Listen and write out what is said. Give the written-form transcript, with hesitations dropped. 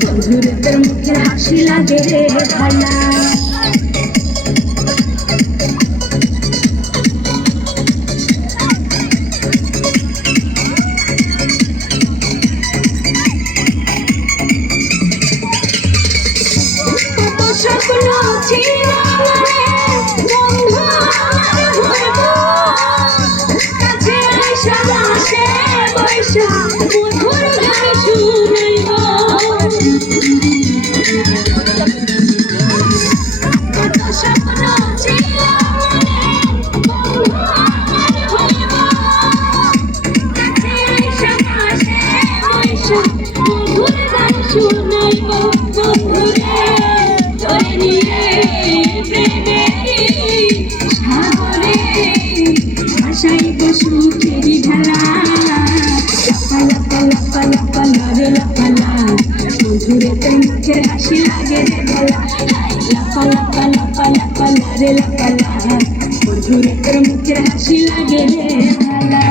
বন্ধুরে তোর মুখের হাসি লাগে রে ভালা। স্বপ্ন ছিল বন্ধু কাছে সাবাসে বৈশা মধুর গান শুনাইব। কত স্বপ্ন ছিল কাছে সাবাসে বৈশা মধুর গান শুনাইব। বন্ধুরে তোরে নিয়ে প্রেমের সাগরে ভাসাইব সুখেরই ঢালা। লাপা লাপা লাপা লাপা লারে লাপা লা, বন্ধুরে তোর মুখের হাসি লাগে রে ভালা। লাপা লাপা লাপা লাপা লারে লাপা লা, বন্ধুরে তোর মুখের হাসি লাগে রে ভালা।